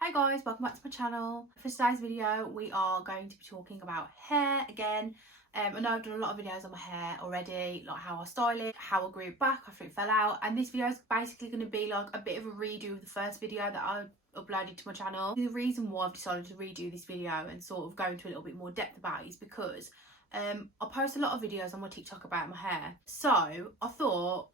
Hi guys, welcome back to my channel. For today's video we are going to be talking about hair again. I know I've done a lot of videos on my hair already, like how I style it, how I grew it back after it fell out, and this video is basically going to be like a bit of a redo of the first video that I uploaded to my channel. The reason why I've decided to redo this video and sort of go into a little bit more depth about it is because I post a lot of videos on my TikTok about my hair, so I thought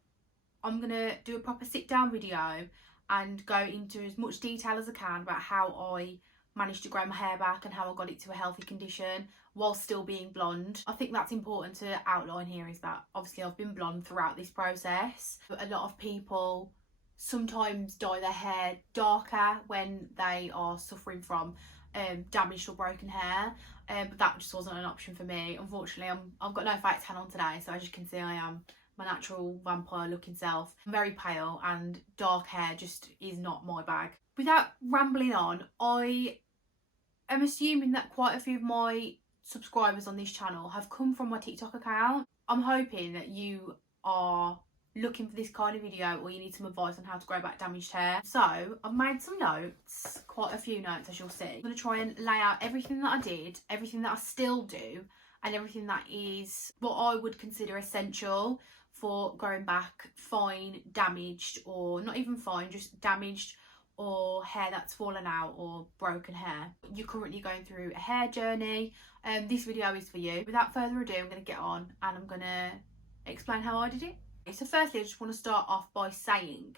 I'm going to do a proper sit down video and go into as much detail as I can about how I managed to grow my hair back and how I got it to a healthy condition while still being blonde. I think that's important to outline here, is that obviously I've been blonde throughout this process, but a lot of people sometimes dye their hair darker when they are suffering from damaged or broken hair, but that just wasn't an option for me. Unfortunately, I've got no fake tan on today, so as you can see I am my natural vampire looking self. I'm very pale and dark hair just is not my bag. Without rambling on, I am assuming that quite a few of my subscribers on this channel have come from my TikTok account. I'm hoping that you are looking for this kind of video or you need some advice on how to grow back damaged hair. So I've made some notes, quite a few notes as you'll see. I'm going to try and lay out everything that I did, everything that I still do, and everything that is what I would consider essential for growing back fine, damaged, or not even fine, just damaged or hair that's fallen out or broken hair. You're currently going through a hair journey, this video is for you. Without further ado, I'm going to get on and I'm going to explain how I did it. So firstly, I just want to start off by saying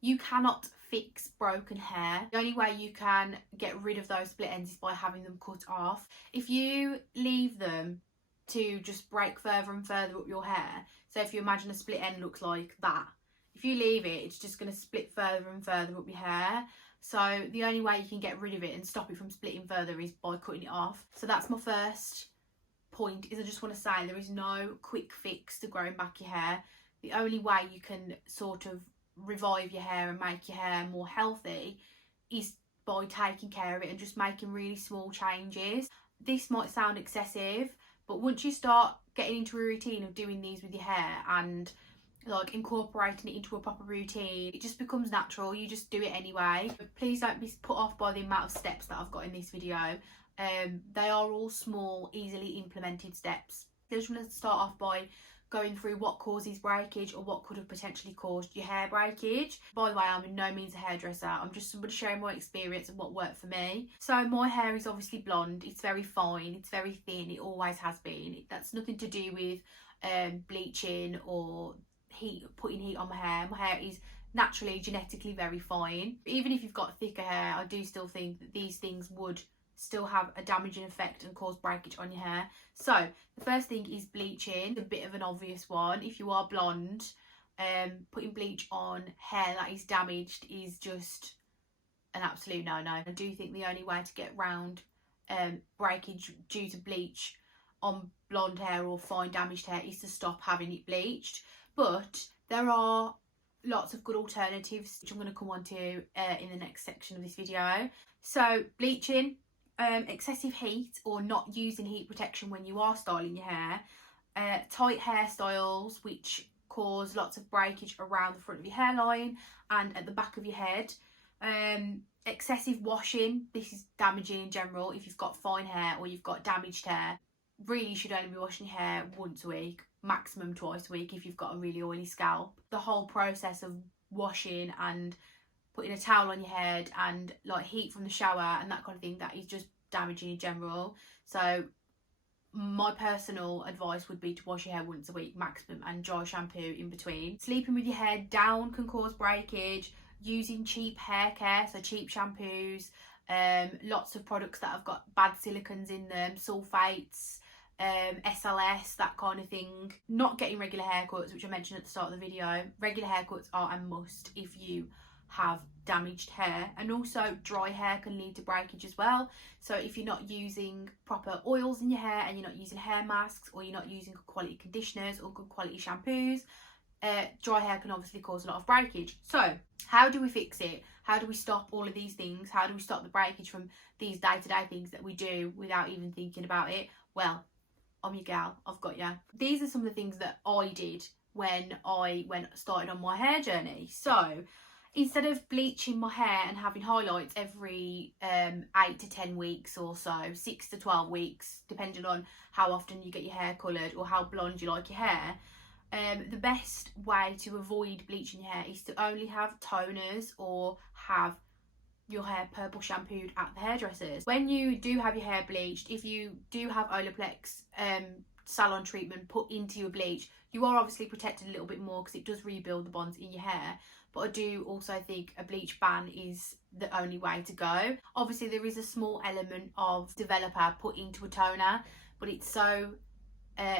you cannot fix broken hair. The only way you can get rid of those split ends is by having them cut off. If you leave them to just break further and further up your hair, so if you imagine a split end looks like that, if you leave it, it's just going to split further and further up your hair. So the only way you can get rid of it and stop it from splitting further is by cutting it off. So that's my first point, is I just want to say there is no quick fix to growing back your hair. The only way you can sort of revive your hair and make your hair more healthy is by taking care of it and just making really small changes. This might sound excessive, but once you start getting into a routine of doing these with your hair and like incorporating it into a proper routine, it just becomes natural. You just do it anyway. But please don't be put off by the amount of steps that I've got in this video. They are all small, easily implemented steps. I just want to start off by going through what causes breakage or what could have potentially caused your hair breakage. By the way, I'm in no means a hairdresser. I'm just somebody sharing my experience and what worked for me. So my hair is obviously blonde. It's very fine. It's very thin. It always has been. That's nothing to do with bleaching or putting heat on my hair. My hair is naturally, genetically very fine. Even if you've got thicker hair, I do still think that these things would still have a damaging effect and cause breakage on your hair. So the first thing is bleaching. A bit of an obvious one. If you are blonde, putting bleach on hair that is damaged is just an absolute no-no. I do think the only way to get round breakage due to bleach on blonde hair or fine damaged hair is to stop having it bleached. But there are lots of good alternatives which I'm going to come on to in the next section of this video. So bleaching, excessive heat or not using heat protection when you are styling your hair, tight hairstyles which cause lots of breakage around the front of your hairline and at the back of your head, excessive washing. This is damaging in general. If you've got fine hair or you've got damaged hair, really you should only be washing your hair once a week, maximum twice a week if you've got a really oily scalp. The whole process of washing and putting a towel on your head and like heat from the shower and that kind of thing, that is just damaging in general. So my personal advice would be to wash your hair once a week maximum and dry shampoo in between. Sleeping with your hair down can cause breakage. Using cheap hair care, so cheap shampoos, lots of products that have got bad silicons in them, sulfates, SLS, that kind of thing. Not getting regular haircuts, which I mentioned at the start of the video. Regular haircuts are a must if you have damaged hair, and also dry hair can lead to breakage as well. So if you're not using proper oils in your hair and you're not using hair masks or you're not using good quality conditioners or good quality shampoos, dry hair can obviously cause a lot of breakage. So how do we fix it? How do we stop all of these things? How do we stop the breakage from these day-to-day things that we do without even thinking about it? Well, I'm your gal, I've got ya. These are some of the things that I did when I started on my hair journey. So instead of bleaching my hair and having highlights every 8 to 10 weeks or so, 6 to 12 weeks, depending on how often you get your hair coloured or how blonde you like your hair, the best way to avoid bleaching your hair is to only have toners or have your hair purple shampooed at the hairdressers. When you do have your hair bleached, if you do have Olaplex salon treatment put into your bleach, you are obviously protected a little bit more because it does rebuild the bonds in your hair. But I do also think a bleach ban is the only way to go. Obviously there is a small element of developer put into a toner, but it's so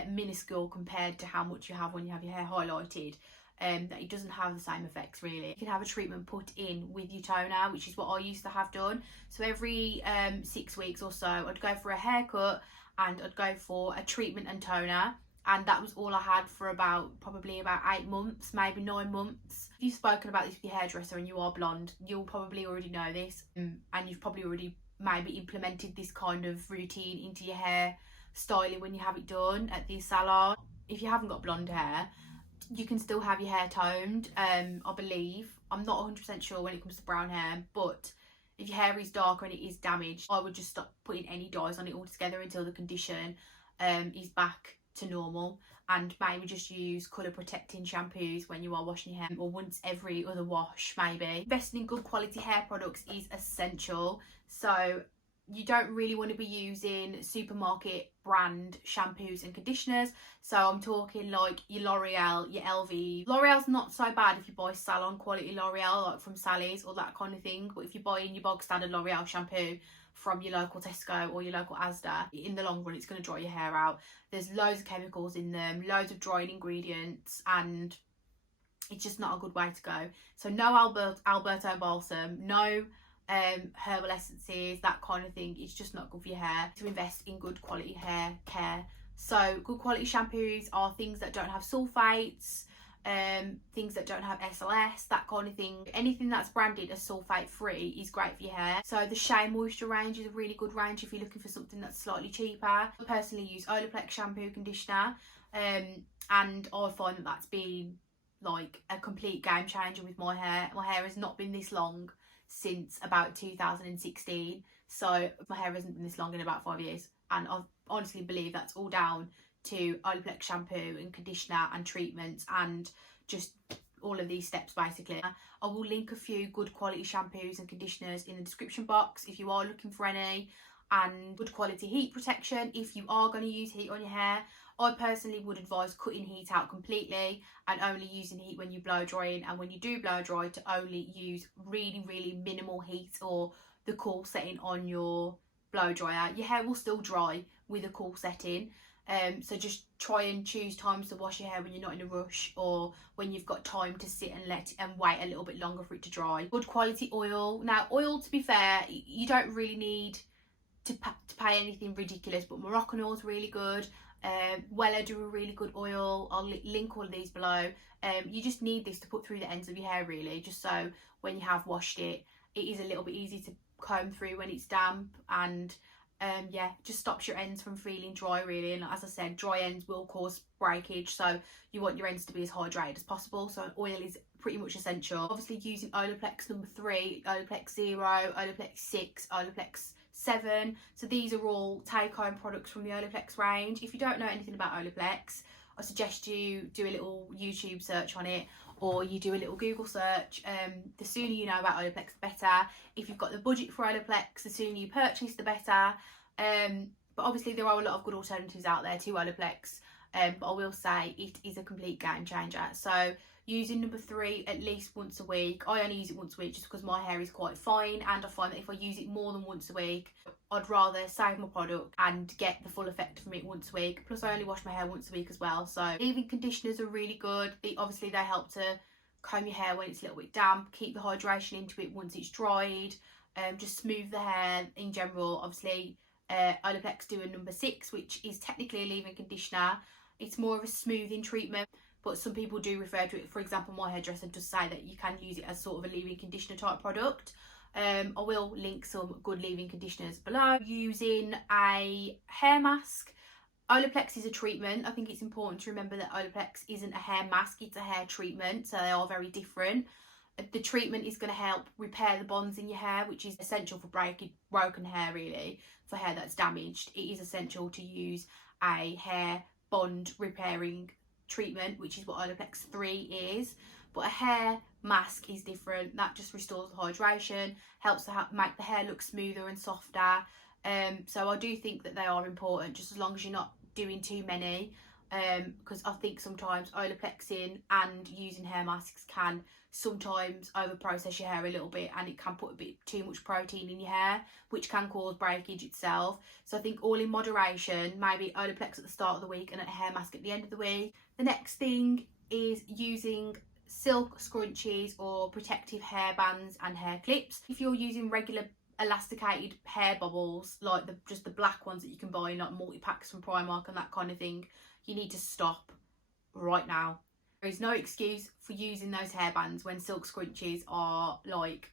minuscule compared to how much you have when you have your hair highlighted, that it doesn't have the same effects really. You can have a treatment put in with your toner, which is what I used to have done. So every 6 weeks or so I'd go for a haircut and I'd go for a treatment and toner, and that was all I had for probably about 8 months, maybe 9 months. If you've spoken about this with your hairdresser and you are blonde, you'll probably already know this, and you've probably already maybe implemented this kind of routine into your hair styling when you have it done at the salon. If you haven't got blonde hair, you can still have your hair toned, I believe. I'm not 100% sure when it comes to brown hair, but if your hair is darker and it is damaged, I would just stop putting any dyes on it altogether until the condition is back to normal, and maybe just use colour protecting shampoos when you are washing your hair, or once every other wash maybe. Investing in good quality hair products is essential, so you don't really want to be using supermarket brand shampoos and conditioners. So I'm talking like your L'Oreal, your LV. L'Oreal's not so bad if you buy salon quality L'Oreal, like from Sally's or that kind of thing. But if you're buying your bog standard L'Oreal shampoo from your local Tesco or your local Asda, in the long run it's going to dry your hair out. There's loads of chemicals in them, loads of drying ingredients, and it's just not a good way to go. So no Alberto balsam, no herbal essences, that kind of thing. It's just not good for your hair. To invest in good quality hair care. So good quality shampoos are things that don't have sulfates, things that don't have SLS, that kind of thing. Anything that's branded as sulfate free is great for your hair. So the Shea Moisture range is a really good range if you're looking for something that's slightly cheaper. I personally use Olaplex shampoo conditioner, and I find that that's been like a complete game changer with my hair. My hair has not been this long since about 2016, so my hair hasn't been this long in about 5 years, and I honestly believe that's all down to Olaplex shampoo and conditioner and treatments and just all of these steps basically. I will link a few good quality shampoos and conditioners in the description box if you are looking for any, and good quality heat protection if you are going to use heat on your hair. I personally would advise cutting heat out completely and only using heat when you blow drying, and when you do blow dry to only use really minimal heat or the cool setting on your blow dryer. Your hair will still dry with a cool setting, so just try and choose times to wash your hair when you're not in a rush, or when you've got time to sit and wait a little bit longer for it to dry. Good quality oil. Now oil, to be fair, you don't really need to pay anything ridiculous, but Moroccan oil is really good. Wella do a really good oil. I'll link all of these below. You just need this to put through the ends of your hair really, just so when you have washed it, it is a little bit easy to comb through when it's damp, and yeah, just stops your ends from feeling dry really. And as I said, dry ends will cause breakage, so you want your ends to be as hydrated as possible, so an oil is pretty much essential. Obviously using Olaplex number 3, Olaplex 0, Olaplex 6, Olaplex 7. So these are all take-home products from the Olaplex range. If you don't know anything about Olaplex, I suggest you do a little YouTube search on it, or you do a little Google search. The sooner you know about Olaplex, the better. If you've got the budget for Olaplex, the sooner you purchase, the better. But obviously there are a lot of good alternatives out there to Olaplex. But I will say it is a complete game changer. So using number 3 at least once a week. I only use it once a week just because my hair is quite fine, and I find that if I use it more than once a week, I'd rather save my product and get the full effect from it once a week. Plus I only wash my hair once a week as well. So leave-in conditioners are really good. Obviously they help to comb your hair when it's a little bit damp, keep the hydration into it once it's dried, just smooth the hair in general. Obviously Olaplex do a number 6, which is technically a leave-in conditioner. It's more of a smoothing treatment, but some people do refer to it. For example, my hairdresser does say that you can use it as sort of a leave-in conditioner type product. I will link some good leave-in conditioners below. Using a hair mask. Olaplex is a treatment. I think it's important to remember that Olaplex isn't a hair mask, it's a hair treatment, so they are very different. The treatment is going to help repair the bonds in your hair, which is essential for broken hair, really. For hair that's damaged, it is essential to use a hair bond repairing treatment, which is what Olaplex 3 is. But a hair mask is different. That just restores the hydration, helps to make the hair look smoother and softer. So I do think that they are important, just as long as you're not doing too many, because I think sometimes Olaplexing and using hair masks can sometimes over process your hair a little bit, and it can put a bit too much protein in your hair, which can cause breakage itself. So I think all in moderation, maybe Olaplex at the start of the week and a hair mask at the end of the week. The next thing is using silk scrunchies or protective hair bands and hair clips. If you're using regular elasticated hair bubbles, like just the black ones that you can buy in like multi-packs from Primark and that kind of thing, you need to stop right now. There is no excuse for using those hair bands when silk scrunchies are like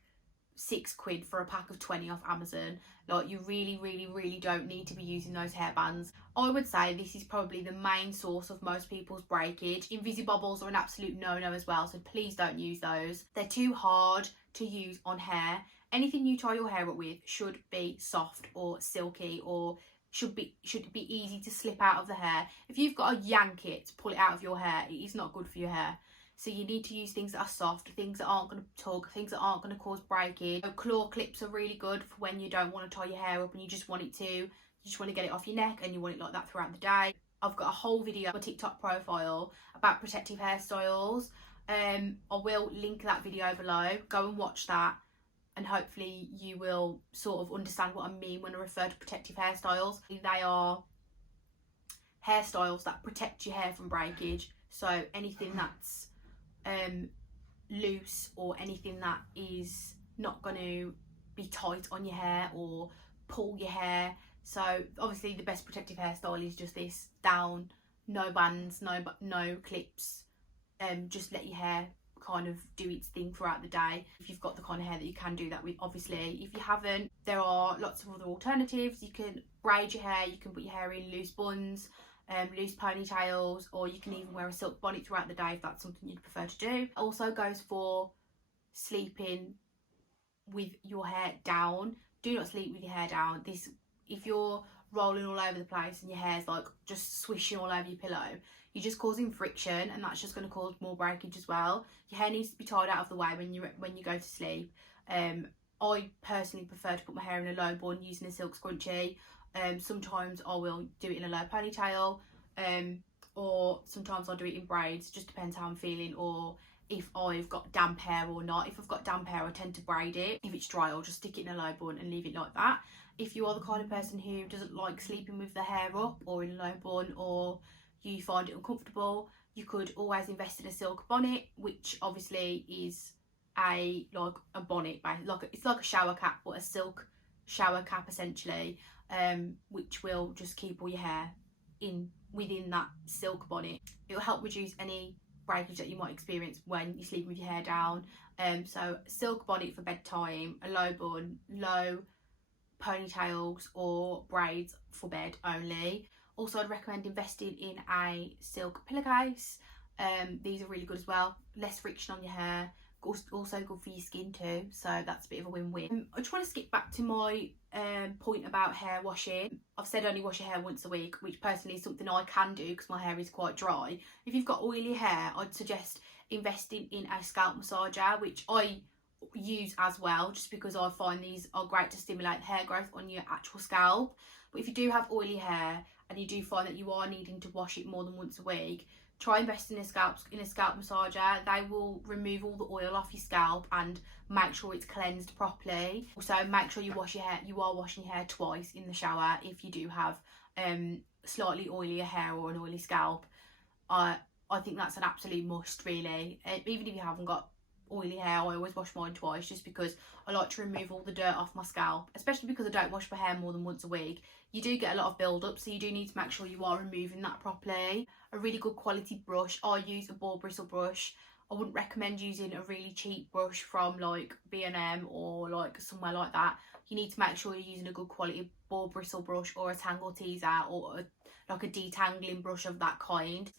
£6 for a pack of 20 off Amazon. Like, you really don't need to be using those hair bands. I would say this is probably the main source of most people's breakage. Invisibobbles are an absolute no-no as well, so please don't use those. They're too hard to use on hair. Anything you tie your hair up with should be soft or silky, or should be easy to slip out of the hair. If you've got to yank it to pull it out of your hair, it is not good for your hair. So you need to use things that are soft, things that aren't going to tug, things that aren't going to cause breakage. So claw clips are really good for when you don't want to tie your hair up and you just want to get it off your neck and you want it like that throughout the day. I've got a whole video on my TikTok profile about protective hairstyles. I will link that video below. Go and watch that, and hopefully you will sort of understand what I mean when I refer to protective hairstyles. They are hairstyles that protect your hair from breakage. So anything that's loose, or anything that is not going to be tight on your hair or pull your hair. So obviously the best protective hairstyle is just this: down, no bands, no clips, just let your hair kind of do its thing throughout the day, if you've got the kind of hair that you can do that with. Obviously if you haven't, there are lots of other alternatives. You can braid your hair, you can put your hair in loose buns, loose ponytails, or you can even wear a silk bonnet throughout the day if that's something you'd prefer to do. It also goes for sleeping with your hair down. Do not sleep with your hair down. If you're rolling all over the place and your hair's like just swishing all over your pillow, you're just causing friction, and that's just going to cause more breakage as well. Your hair needs to be tied out of the way when you go to sleep. I personally prefer to put my hair in a low bun using a silk scrunchie. Sometimes I will do it in a low ponytail, or sometimes I'll do it in braids. Just depends how I'm feeling, or if I've got damp hair or not. If I've got damp hair, I tend to braid it. If it's dry, I'll just stick it in a low bun and leave it like that. If you are the kind of person who doesn't like sleeping with the hair up or in a low bun, or you find it uncomfortable, you could always invest in a silk bonnet, which obviously is like a bonnet, it's like a shower cap, but a silk shower cap essentially, which will just keep all your hair within that silk bonnet. It will help reduce any breakage that you might experience when you're sleeping with your hair down. So silk bonnet for bedtime, a low bun, low ponytails or braids for bed only. Also, I'd recommend investing in a silk pillowcase. These are really good as well. Less friction on your hair. Also good for your skin too. So that's a bit of a win-win. I just want to skip back to my point about hair washing. I've said only wash your hair once a week, which personally is something I can do because my hair is quite dry. If you've got oily hair, I'd suggest investing in a scalp massager, which I use as well, just because I find these are great to stimulate hair growth on your actual scalp. But if you do have oily hair and you do find that you are needing to wash it more than once a week, try investing in a scalp massager. They will remove all the oil off your scalp and make sure it's cleansed properly. Also, make sure you are washing your hair twice in the shower if you do have slightly oilier hair or an oily scalp. I think that's an absolute must, really. Even if you haven't got oily hair, I always wash mine twice, just because I like to remove all the dirt off my scalp, especially because I don't wash my hair more than once a week. You do get a lot of build up, so you do need to make sure you are removing that properly. A really good quality brush, I use a ball bristle brush. I wouldn't recommend using a really cheap brush from like B&M or like somewhere like that. You need to make sure you're using a good quality ball bristle brush, or a tangle teaser, or like a detangling brush of that kind.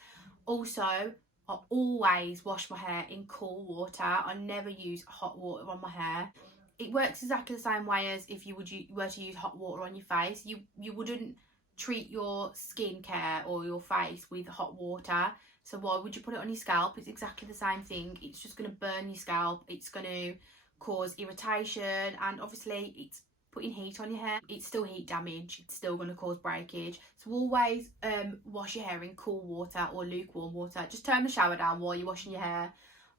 Also, I always wash my hair in cool water. I never use hot water on my hair. It works exactly the same way as if you were to use hot water on your face. You wouldn't treat your skincare or your face with hot water. So why would you put it on your scalp? It's exactly the same thing. It's just going to burn your scalp. It's going to cause irritation, and obviously it's putting heat on your hair. It's still heat damage. It's still going to cause breakage. So always wash your hair in cool water or lukewarm water. Just turn the shower down while you're washing your hair.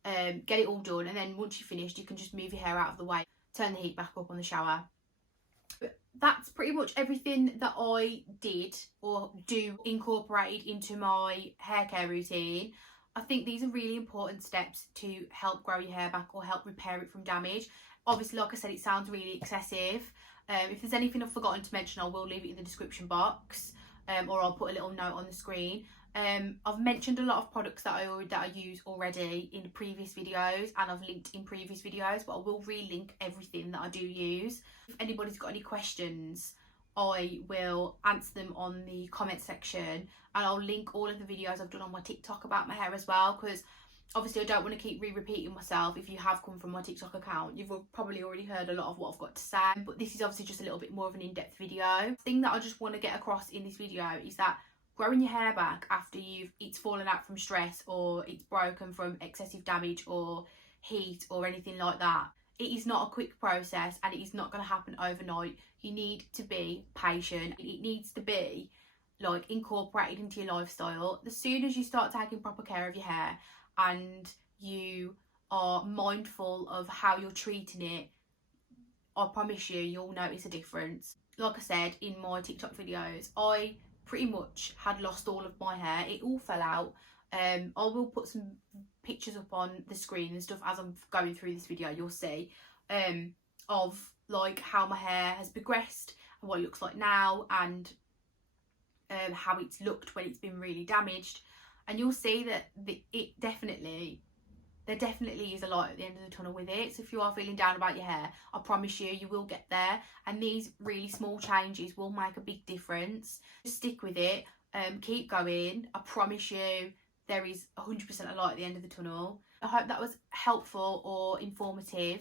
Get it all done, and then once you're finished, you can just move your hair out of the way. Turn the heat back up on the shower. But that's pretty much everything that I did or do incorporate into my hair care routine. I think these are really important steps to help grow your hair back or help repair it from damage. Obviously, like I said, it sounds really excessive. If there's anything I've forgotten to mention, I will leave it in the description box, or I'll put a little note on the screen. I've mentioned a lot of products that I use already in previous videos, and I've linked in previous videos, but I will re-link everything that I do use. If anybody's got any questions, I will answer them on the comment section, and I'll link all of the videos I've done on my TikTok about my hair as well, because obviously I don't want to keep repeating myself. If you have come from my TikTok account, you've probably already heard a lot of what I've got to say, but this is obviously just a little bit more of an in-depth video. The thing that I just want to get across in this video is that growing your hair back after it's fallen out from stress, or it's broken from excessive damage or heat or anything like that, it is not a quick process, and it is not going to happen overnight. You need to be patient. It needs to be like incorporated into your lifestyle. As soon as you start taking proper care of your hair and you are mindful of how you're treating it, I promise you'll notice a difference. Like I said in my TikTok videos, I pretty much had lost all of my hair. It all fell out. I will put some pictures up on the screen and stuff as I'm going through this video. You'll see of like how my hair has progressed and what it looks like now, and how it's looked when it's been really damaged. And you'll see that there definitely is a light at the end of the tunnel with it. So if you are feeling down about your hair, I promise you will get there, and these really small changes will make a big difference. Just stick with it, keep going. I promise you there is 100% a light at the end of the tunnel. I hope that was helpful or informative.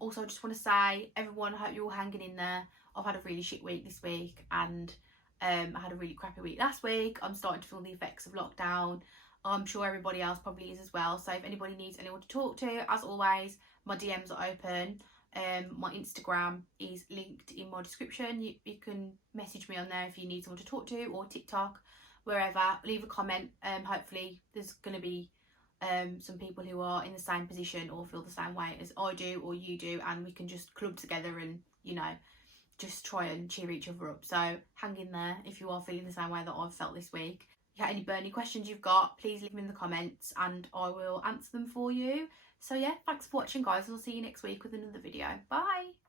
Also, I just want to say, everyone, I hope you're all hanging in there. I've had a really shit week this week, and I had a really crappy week last week. I'm starting to feel the effects of lockdown. I'm sure everybody else probably is as well. So if anybody needs anyone to talk to, as always, my DMs are open. My Instagram is linked in my description. You can message me on there if you need someone to talk to, or TikTok, wherever. Leave a comment. Hopefully there's going to be some people who are in the same position or feel the same way as I do or you do, and we can just club together and, you know, just try and cheer each other up. So hang in there if you are feeling the same way that I've felt this week. If you have any burning questions you've got, please leave them in the comments and I will answer them for you. So yeah, thanks for watching, guys. I'll see you next week with another video. Bye.